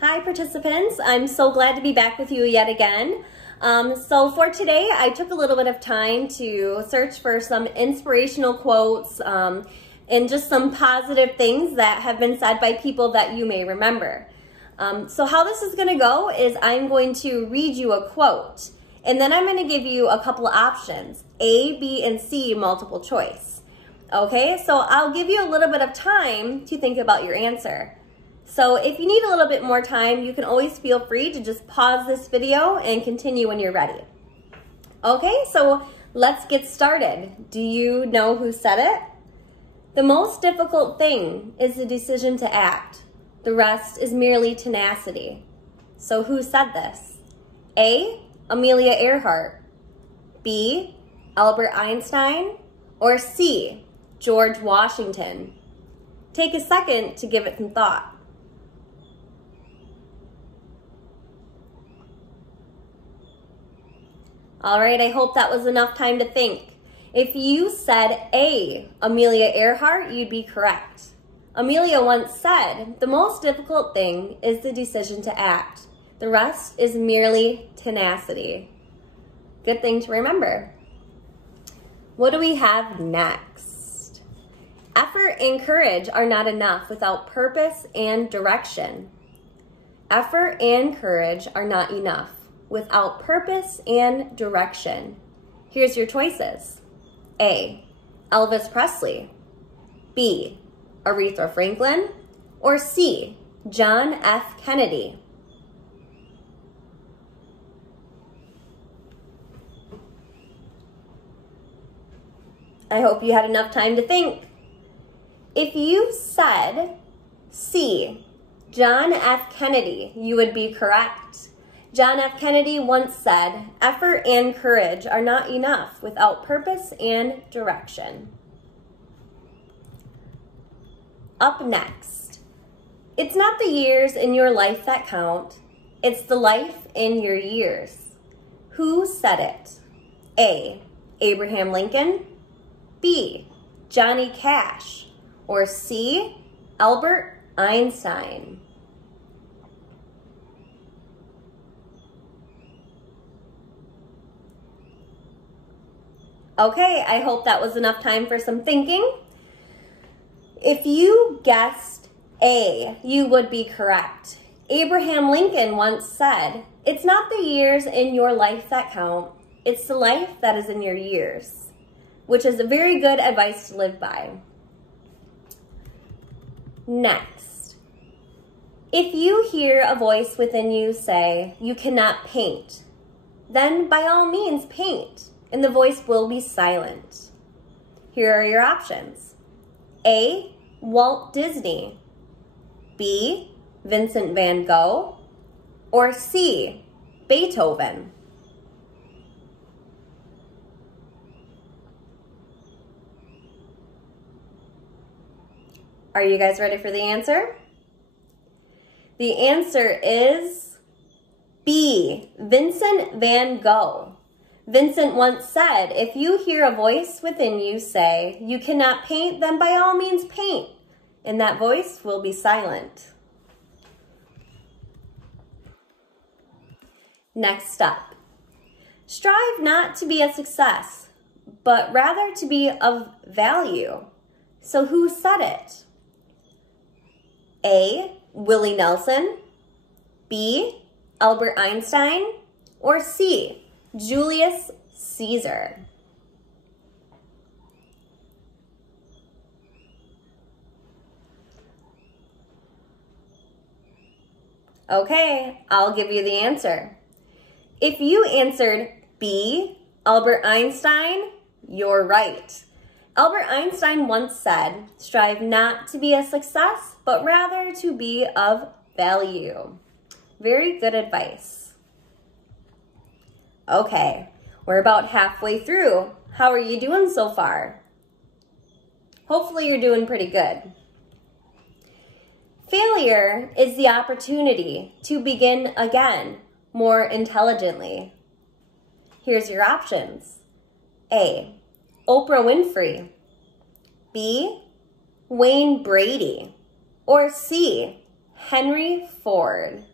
Hi participants, I'm so glad to be back with you yet again. So for today, I took a little bit of time to search for some inspirational quotes and just some positive things that have been said by people that you may remember. So how this is gonna go is I'm going to read you a quote, and then I'm gonna give you a couple of options, A, B, and C, multiple choice. Okay, so I'll give you a little bit of time to think about your answer. So if you need a little bit more time, you can always feel free to just pause this video and continue when you're ready. Okay, so let's get started. Do you know who said it? The most difficult thing is the decision to act. The rest is merely tenacity. So who said this? A, Amelia Earhart, B, Albert Einstein, or C, George Washington? Take a second to give it some thought. All right, I hope that was enough time to think. If you said A, Amelia Earhart, you'd be correct. Amelia once said, the most difficult thing is the decision to act. The rest is merely tenacity. Good thing to remember. What do we have next? Effort and courage are not enough without purpose and direction. Effort and courage are not enough without purpose and direction. Here's your choices. A, Elvis Presley, B, Aretha Franklin, or C, John F. Kennedy. I hope you had enough time to think. If you said C, John F. Kennedy, you would be correct. John F. Kennedy once said, effort and courage are not enough without purpose and direction. Up next, it's not the years in your life that count, it's the life in your years. Who said it? A, Abraham Lincoln, B, Johnny Cash, or C, Albert Einstein? Okay, I hope that was enough time for some thinking. If you guessed A, you would be correct. Abraham Lincoln once said, it's not the years in your life that count, it's the life that is in your years, which is a very good advice to live by. Next, if you hear a voice within you say, you cannot paint, then by all means paint, and the voice will be silent. Here are your options. A, Walt Disney, B, Vincent van Gogh, or C, Beethoven? Are you guys ready for the answer? The answer is B, Vincent van Gogh. Vincent once said, if you hear a voice within you say, you cannot paint, then by all means paint, and that voice will be silent. Next up, strive not to be a success, but rather to be of value. So who said it? A, Willie Nelson, B, Albert Einstein, or C, Julius Caesar? Okay, I'll give you the answer. If you answered B, Albert Einstein, you're right. Albert Einstein once said, strive not to be a success, but rather to be of value. Very good advice. Okay, we're about halfway through. How are you doing so far? Hopefully you're doing pretty good. Failure is the opportunity to begin again more intelligently. Here's your options. A, Oprah Winfrey, B, Wayne Brady, or C, Henry Ford.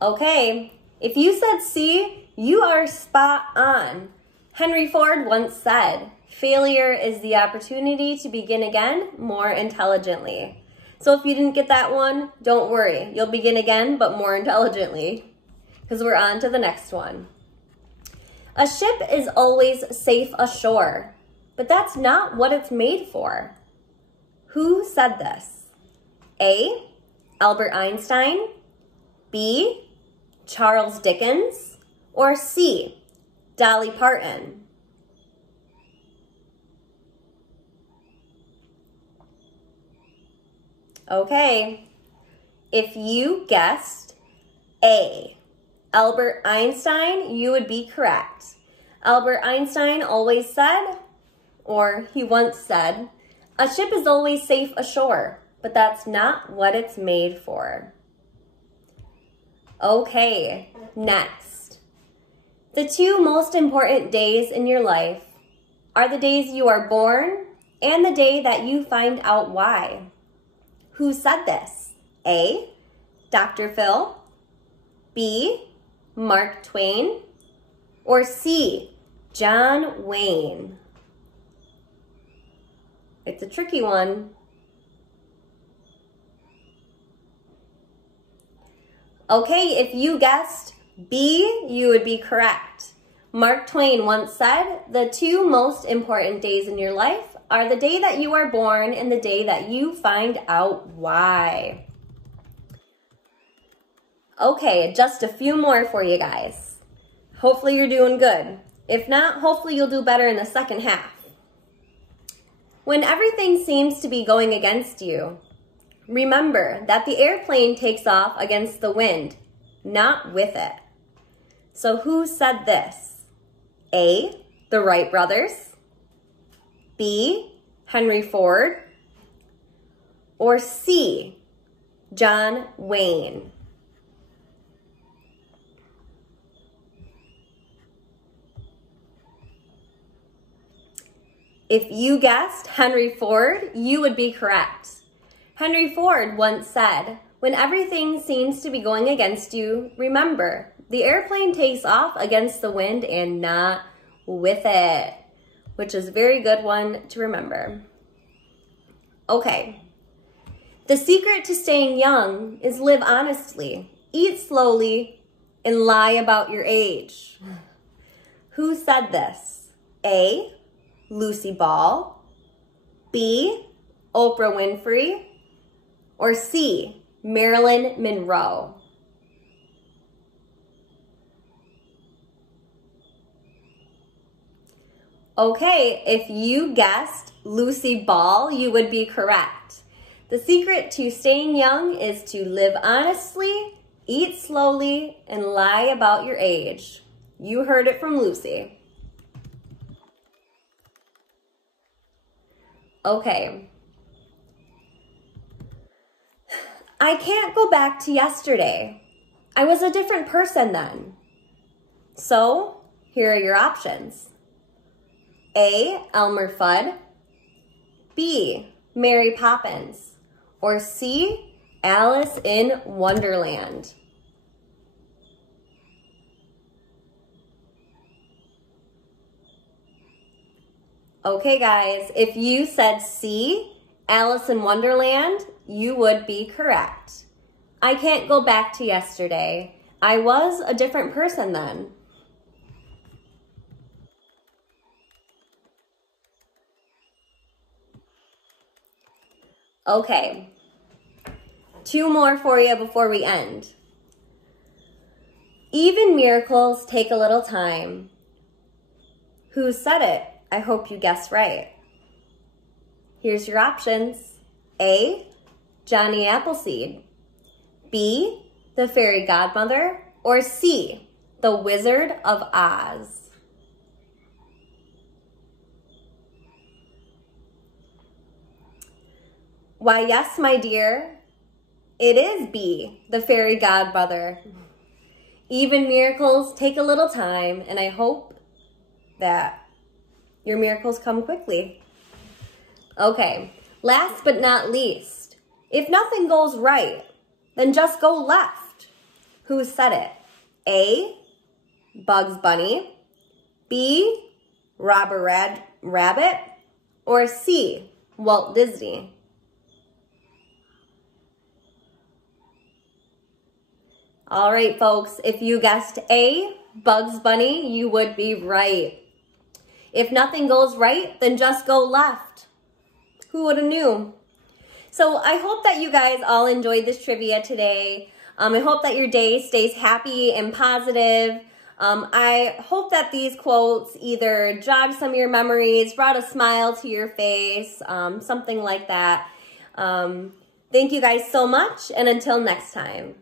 Okay, if you said C, you are spot on. Henry Ford once said, "Failure is the opportunity to begin again more intelligently." So if you didn't get that one, don't worry. You'll begin again, but more intelligently, because we're on to the next one. A ship is always safe ashore, but that's not what it's made for. Who said this? A, Albert Einstein, B, Charles Dickens, or C, Dolly Parton? Okay, if you guessed A, Albert Einstein, you would be correct. Albert Einstein always said, or he once said, a ship is always safe ashore, but that's not what it's made for. Okay, next. The two most important days in your life are the days you are born and the day that you find out why. Who said this? A, Dr. Phil, B, Mark Twain, or C, John Wayne? It's a tricky one. Okay, if you guessed B, you would be correct. Mark Twain once said, the two most important days in your life are the day that you are born and the day that you find out why. Okay, just a few more for you guys. Hopefully you're doing good. If not, hopefully you'll do better in the second half. When everything seems to be going against you, remember that the airplane takes off against the wind, not with it. So who said this? A, the Wright brothers, B, Henry Ford, or C, John Wayne? If you guessed Henry Ford, you would be correct. Henry Ford once said, when everything seems to be going against you, remember, the airplane takes off against the wind and not with it, which is a very good one to remember. Okay, the secret to staying young is live honestly, eat slowly, and lie about your age. Who said this? A, Lucy Ball, B, Oprah Winfrey, or C, Marilyn Monroe? Okay, if you guessed Lucy Ball, you would be correct. The secret to staying young is to live honestly, eat slowly, and lie about your age. You heard it from Lucy. Okay. I can't go back to yesterday. I was a different person then. So, here are your options. A, Elmer Fudd, B, Mary Poppins, or C, Alice in Wonderland? Okay, guys, if you said C, Alice in Wonderland, you would be correct. I can't go back to yesterday. I was a different person then. Okay, two more for you before we end. Even miracles take a little time. Who said it? I hope you guessed right. Here's your options. A, Johnny Appleseed, B, the Fairy Godmother, or C, the Wizard of Oz? Why, yes, my dear, it is B, the Fairy Godmother. Even miracles take a little time, and I hope that your miracles come quickly. Okay, last but not least, if nothing goes right, then just go left. Who said it? A, Bugs Bunny, B, Robert Rabbit, or C, Walt Disney? All right, folks, if you guessed A, Bugs Bunny, you would be right. If nothing goes right, then just go left. Who would have knew? So I hope that you guys all enjoyed this trivia today. I hope that your day stays happy and positive. I hope that these quotes either jogged some of your memories, brought a smile to your face, something like that. Thank you guys so much, and until next time.